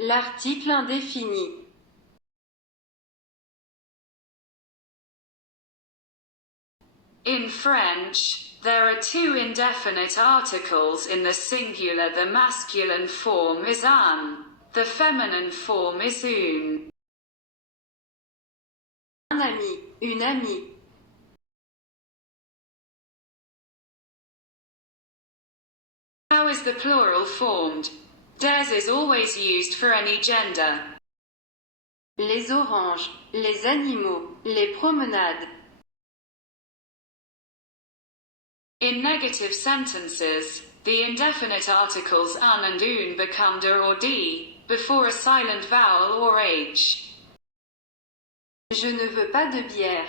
L'article indéfini. In French, there are two indefinite articles in the singular. The masculine form is un. The feminine form is une. Un ami, une amie. How is the plural formed? Des is always used for any gender. Les oranges, les animaux, les promenades. In negative sentences, the indefinite articles un and une become de or d, before a silent vowel or h. Je ne veux pas de bière.